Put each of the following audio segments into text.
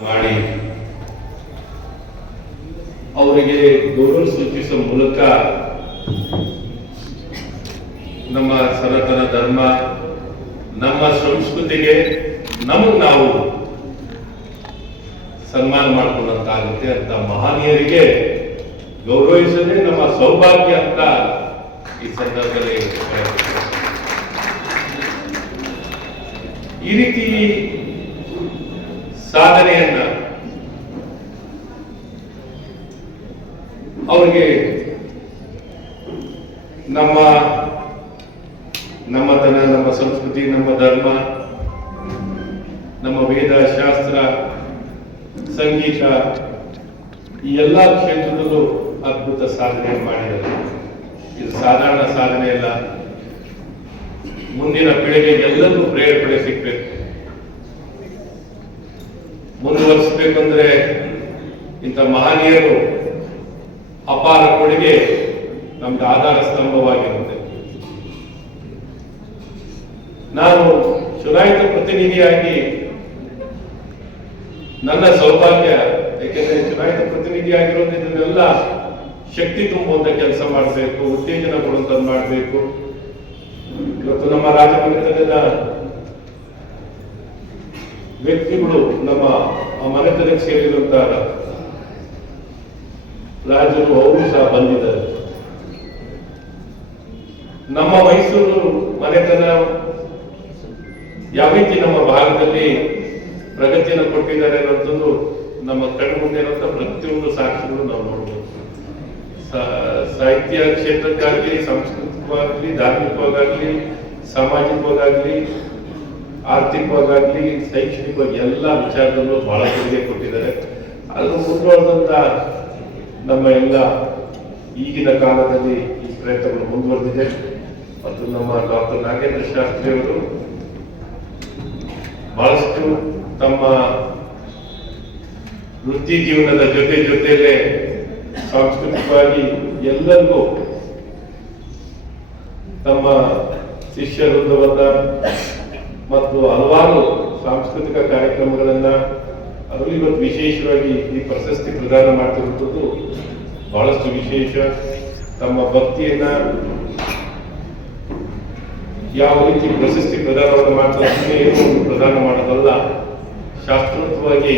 ಮಾಡಿ ಅವರಿಗೆ ಗೌರವ ಸೂಚಿಸುವ ಮೂಲಕ ನಮ್ಮ ಸನಾತನ ಧರ್ಮ, ನಮ್ಮ ಸಂಸ್ಕೃತಿಗೆ ನಮಗೆ ನಾವು ಸನ್ಮಾನ ಮಾಡಿಕೊಂಡಂತಾಗುತ್ತೆ ಅಂತ ಮಹನೀಯರಿಗೆ ಗೌರವಿಸೋದೇ ನಮ್ಮ ಸೌಭಾಗ್ಯ ಅಂತ ಈ ಸಂದರ್ಭದಲ್ಲಿ ಈ ರೀತಿ ಸಾಧನೆಯನ್ನ ಅವರಿಗೆ ನಮ್ಮತನ, ನಮ್ಮ ಸಂಸ್ಕೃತಿ, ನಮ್ಮ ಧರ್ಮ, ನಮ್ಮ ವೇದ ಶಾಸ್ತ್ರ, ಸಂಗೀತ ಈ ಎಲ್ಲ ಕ್ಷೇತ್ರದಲ್ಲೂ ಅದ್ಭುತ ಸಾಧನೆ ಮಾಡಿದ್ದಾರೆ. ಇದು ಸಾಧಾರಣ ಸಾಧನೆ ಅಲ್ಲ. ಮುಂದಿನ ಪೀಳಿಗೆಗೆ ಎಲ್ಲರಿಗೂ ಪ್ರೇರೇಪಣೆ ಸಿಗ್ಬೇಕು. ಮುಂದುವರಿಸಬೇಕಂದ್ರೆ ಇಂಥ ಮಹನೀಯರು ಅಪಾರ ಕೊಡುಗೆ ನಮ್ದು ಆಧಾರ ಸ್ತಂಭವಾಗಿರುತ್ತೆ. ನಾನು ಚುನಾಯಿತ ಪ್ರತಿನಿಧಿಯಾಗಿ ನನ್ನ ಸೌಭಾಗ್ಯ, ಯಾಕೆಂದ್ರೆ ಚುನಾಯಿತ ಪ್ರತಿನಿಧಿಯಾಗಿರೋದು ಇದನ್ನೆಲ್ಲ ಶಕ್ತಿ ತುಂಬುವಂತ ಕೆಲಸ ಮಾಡಬೇಕು, ಉತ್ತೇಜನ ಕೊಡುವಂಥದ್ದು ಮಾಡಬೇಕು. ಇವತ್ತು ನಮ್ಮ ರಾಜಮನೆತನದ ವ್ಯಕ್ತಿಗಳು ನಮ್ಮ ಮನೆತನಕ್ಕೆ ಸೇರಿದಂತ ರಾಜರು ಅವರು ಸಹ ಬಂದಿದ್ದಾರೆ. ನಮ್ಮ ಮೈಸೂರು ಮನೆತನ ಯಾವ ರೀತಿ ನಮ್ಮ ಭಾಗದಲ್ಲಿ ಪ್ರಗತಿಯನ್ನು ಕೊಟ್ಟಿದ್ದಾರೆ ಅನ್ನೋದೊಂದು ನಮ್ಮ ಕಣ್ಣು ಮುಂದೆ ಇರುವಂತ ಪ್ರತಿಯೊಂದು ಸಾಕ್ಷಿಗಳು ನಾವು ನೋಡಬಹುದು. ಸಾಹಿತ್ಯ ಕ್ಷೇತ್ರಕ್ಕಾಗಲಿ, ಸಾಂಸ್ಕೃತಿಕವಾಗಲಿ, ಧಾರ್ಮಿಕವಾಗಲಿ, ಸಾಮಾಜಿಕವಾಗಲಿ, ಆರ್ಥಿಕವಾಗಲಿ, ಶೈಕ್ಷಣಿಕವಾಗಿ ಎಲ್ಲ ವಿಚಾರದಲ್ಲೂ ಬಹಳ ಕೊಡುಗೆ ಕೊಟ್ಟಿದ್ದಾರೆ. ಅದು ಮುಂದುವರೆದಂತ ನಮ್ಮ ಎಲ್ಲ ಈಗಿನ ಕಾಲದಲ್ಲಿ ಈ ಪ್ರಯತ್ನಗಳು ಮುಂದುವರೆದಿದೆ. ಮತ್ತು ನಮ್ಮ ಡಾಕ್ಟರ್ ನಾಗೇಂದ್ರ ಶಾಸ್ತ್ರಿ ಅವರು ಬಹಳಷ್ಟು ತಮ್ಮ ವೃತ್ತಿ ಜೀವನದ ಜೊತೆಯಲ್ಲೇ ಸಾಂಸ್ಕೃತಿಕವಾಗಿ ಎಲ್ಲರಿಗೂ ತಮ್ಮ ಶಿಷ್ಯ ವೃಂದವನ್ನ ಮತ್ತು ಹಲವಾರು ಸಾಂಸ್ಕೃತಿಕ ಕಾರ್ಯಕ್ರಮಗಳನ್ನ, ಅದರಲ್ಲಿ ಇವತ್ತು ವಿಶೇಷವಾಗಿ ಈ ಪ್ರಶಸ್ತಿ ಪ್ರದಾನ ಮಾಡ್ತಿರುವಂಥದ್ದು ಬಹಳಷ್ಟು ವಿಶೇಷ. ತಮ್ಮ ಭಕ್ತಿಯನ್ನ ಯಾವ ರೀತಿ ಪ್ರಶಸ್ತಿ ಪ್ರದಾನವನ್ನು ಮಾಡ್ತಾರೆ, ಪ್ರದಾನ ಮಾಡೋದಲ್ಲ, ಶಾಸ್ತ್ರೋಕ್ತವಾಗಿ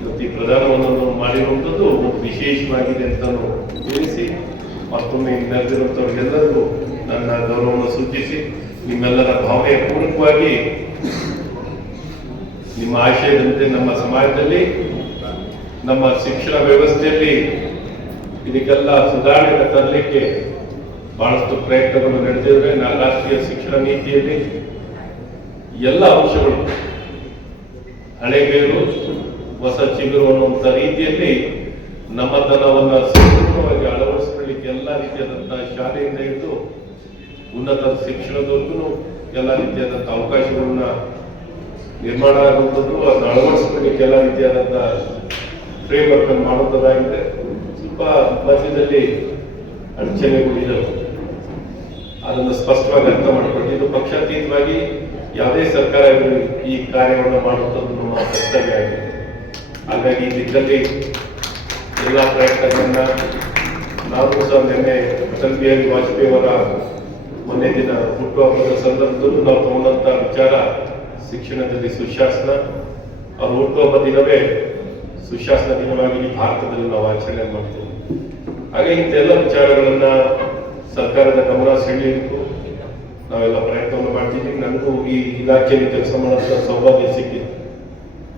ಇವತ್ತು ಈ ಪ್ರದಾನವನ್ನು ಮಾಡಿರುವಂಥದ್ದು ವಿಶೇಷವಾಗಿದೆ ಅಂತ ತಿಳಿಸಿ, ಮತ್ತೊಮ್ಮೆ ನೆರೆದಿರುವಂಥವ್ರಿಗೆಲ್ಲರಿಗೂ ನನ್ನ ಗೌರವವನ್ನು ಸೂಚಿಸಿ, ನಿಮ್ಮೆಲ್ಲರ ಭಾವನೆಯ ಪೂರಕವಾಗಿ ನಿಮ್ಮ ಆಶಯದಂತೆ ನಮ್ಮ ಸಮಾಜದಲ್ಲಿ, ನಮ್ಮ ಶಿಕ್ಷಣ ವ್ಯವಸ್ಥೆಯಲ್ಲಿ ಇದಕ್ಕೆಲ್ಲ ಸುಧಾರಣೆ ತರಲಿಕ್ಕೆ ಬಹಳಷ್ಟು ಪ್ರಯತ್ನಗಳು ನಡೆದಿವೆ. ರಾಷ್ಟ್ರೀಯ ಶಿಕ್ಷಣ ನೀತಿಯಲ್ಲಿ ಎಲ್ಲ ಅಂಶಗಳು ಹಳೆ ಬೇರು ಹೊಸ ಚಿಗುರು ಅನ್ನುವಂಥ ರೀತಿಯಲ್ಲಿ ನಮ್ಮತನವನ್ನು ಸಂಪೂರ್ಣವಾಗಿ ಅಳವಡಿಸಿಕೊಳ್ಳಿಕ್ಕೆ ಎಲ್ಲ ರೀತಿಯಾದಂತಹ ಶಾಲೆಯಿಂದ ಹಿಡಿದು ಉನ್ನತ ಶಿಕ್ಷಣದವರೆಗೂ ಎಲ್ಲ ರೀತಿಯಾದಂತಹ ಅವಕಾಶಗಳನ್ನ ನಿರ್ಮಾಣ ಆಗುವಂಥದ್ದು, ಅದನ್ನು ಅಳವಡಿಸಿಕೊಳ್ಳಿಕ್ಕೆ ಎಲ್ಲ ರೀತಿಯಾದಂತಹ ಫ್ರೇಮ್ ವರ್ಕ್ ಅನ್ನು ಮಾಡುವಂಥದ್ದಾಗಿದೆ. ಸ್ವಲ್ಪ ಮಧ್ಯದಲ್ಲಿ ಅಡಚಣೆಗಳಿದ್ದವು, ಅದನ್ನು ಸ್ಪಷ್ಟವಾಗಿ ಅರ್ಥ ಮಾಡಿಕೊಂಡು ಇದು ಪಕ್ಷಾತೀತವಾಗಿ ಯಾವುದೇ ಸರ್ಕಾರ ಈ ಕಾರ್ಯವನ್ನು ಮಾಡುವಂಥದ್ದು ನಮ್ಮ ಕರ್ತವ್ಯ ಆಗಿದೆ. ಹಾಗಾಗಿ ಈ ದಿಕ್ಕಲ್ಲಿ ಎಲ್ಲ ಪ್ರಯತ್ನಗಳನ್ನ ನಾವು ಸಹ ನಿನ್ನೆ ಅಟಲ್ ಬಿಹಾರಿ ವಾಜಪೇಯಿ ಅವರ ಮೊನ್ನೆ ದಿನ ಹುಟ್ಟುಹಬ್ಬದ ಸಂದರ್ಭದಲ್ಲೂ ನಾವು ತಗೊಂಡಂತ ವಿಚಾರ ಶಿಕ್ಷಣದಲ್ಲಿ ಸುಶಾಸನ. ಅವ್ರ ಹುಟ್ಟುಹಬ್ಬ ದಿನವೇ ಸುಶಾಸನ ದಿನವಾಗಿ ಭಾರತದಲ್ಲಿ ನಾವು ಆಚರಣೆ ಮಾಡ್ತೀವಿ. ಹಾಗೆ ಇಂತೆಲ್ಲ ವಿಚಾರಗಳನ್ನ ಸರ್ಕಾರದ ಗಮನ ಸೆಳೆಯಲಿಕ್ಕೂ ನಾವೆಲ್ಲ ಪ್ರಯತ್ನವನ್ನು ಮಾಡ್ತಿದ್ದೀವಿ. ನನಗೂ ಈ ಇಲಾಖೆಯಲ್ಲಿ ಕೆಲಸ ಮಾಡೋಂಥ ಸೌಭಾಗ್ಯ ಸಿಕ್ಕಿದೆ.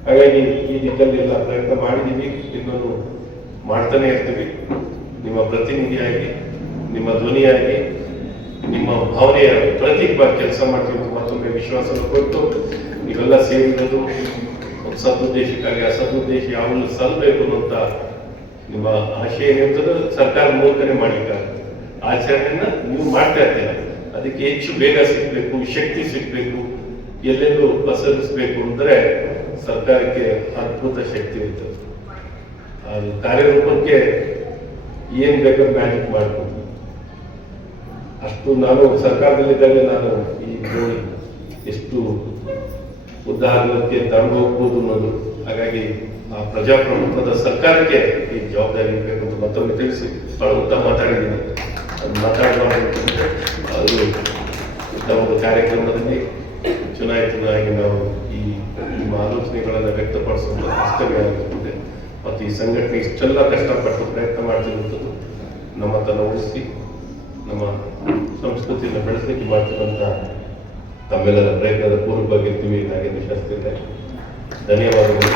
ಹಾಗಾಗಿ ಈ ದಿಕ್ಕಲ್ಲಿ ಎಲ್ಲ ಪ್ರಯತ್ನ ಮಾಡಿದ್ದೀವಿ, ಇನ್ನೊಂದು ಮಾಡ್ತಾನೆ ಇರ್ತೀವಿ. ನಿಮ್ಮ ಪ್ರತಿನಿಧಿಯಾಗಿ, ನಿಮ್ಮ ಧ್ವನಿಯಾಗಿ, ನಿಮ್ಮ ಭಾವನೆಯ ಪ್ರತೀಕವಾಗಿ ಕೆಲಸ ಮಾಡ್ತೀವಿ. ಮತ್ತೊಮ್ಮೆ ವಿಶ್ವಾಸವನ್ನು ಕೊಟ್ಟು ನೀವೆಲ್ಲ ಸೇರಿರೋದು ಒಂದು ಸದುದ್ದೇಶಕ್ಕಾಗಿ. ಆ ಸದುದ್ದೇಶ ಯಾವಾಗಲೂ ಸಲ್ಲಬೇಕು ಅಂತ ನಿಮ್ಮ ಆಶಯ ಏನಿರ್ತದೆ ಸರ್ಕಾರದ ಮೂಲಕನೇ ಮಾಡಿದ್ದಾರೆ. ಆಚರಣೆಯನ್ನ ನೀವು ಮಾಡ್ತಾ ಇರ್ತೀರ, ಅದಕ್ಕೆ ಹೆಚ್ಚು ಬೇಗ ಸಿಗ್ಬೇಕು, ಶಕ್ತಿ ಸಿಗ್ಬೇಕು, ಎಲ್ಲೆಲ್ಲೂ ಪಸರಿಸಬೇಕು ಅಂದ್ರೆ ಸರ್ಕಾರಕ್ಕೆ ಅದ್ಭುತ ಶಕ್ತಿ ಇರ್ತದೆ. ಅದು ಕಾರ್ಯರೂಪಕ್ಕೆ ಏನ್ ಬೇಕಾದ್ರೂ ಮ್ಯಾಜಿಕ್ ಮಾಡ್ಬೋದು. ಅಷ್ಟು ನಾನು ಸರ್ಕಾರದಲ್ಲಿದ್ದಾಗ ನಾನು ಈ ನೋಡಿ ಎಷ್ಟು ಉದಾಹರಣೆಗೆ ತಗೊಂಡು ಹೋಗ್ಬೋದು ಅನ್ನೋದು ಹಾಗಾಗಿ ಆ ಪ್ರಜಾಪ್ರಭುತ್ವದ ಸರ್ಕಾರಕ್ಕೆ ಈ ಜವಾಬ್ದಾರಿ ಇರಬೇಕು ಅಂತ ಮತ್ತೊಮ್ಮೆ ತಿಳಿಸಿ ಬಹಳ ಉತ್ತಮ ಮಾತಾಡಿದ್ದೀನಿ. ಅದು ಮಾತಾಡಬಾರ್ದು ಅದು ಇಂಥ ಒಂದು ಕಾರ್ಯಕ್ರಮದಲ್ಲಿ ಚುನಾಯಿತನಾಗಿ ನಾವು ಈ ನಿಮ್ಮ ಆಲೋಚನೆಗಳನ್ನು ವ್ಯಕ್ತಪಡಿಸುವಂಥ ಕರ್ತವ್ಯ ಆಗಿರ್ತದೆ. ಮತ್ತು ಈ ಸಂಘಟನೆ ಇಷ್ಟೆಲ್ಲ ಕಷ್ಟಪಟ್ಟು ಪ್ರಯತ್ನ ಮಾಡ್ತಿರುವಂಥದ್ದು ನಮ್ಮ ತನ್ನ ಉಳಿಸಿ ನಮ್ಮ ಸಂಸ್ಕೃತಿಯನ್ನು ಬೆಳೆಸಲಿಕ್ಕೆ ಮಾಡ್ತಿರುವಂಥ ತಮ್ಮೆಲ್ಲರ ಪ್ರಯತ್ನದ ಪೂರ್ವಕವಾಗಿ ನಾಗೇಂದ್ರ ಶಾಸ್ತ್ರಿ ಧನ್ಯವಾದಗಳು.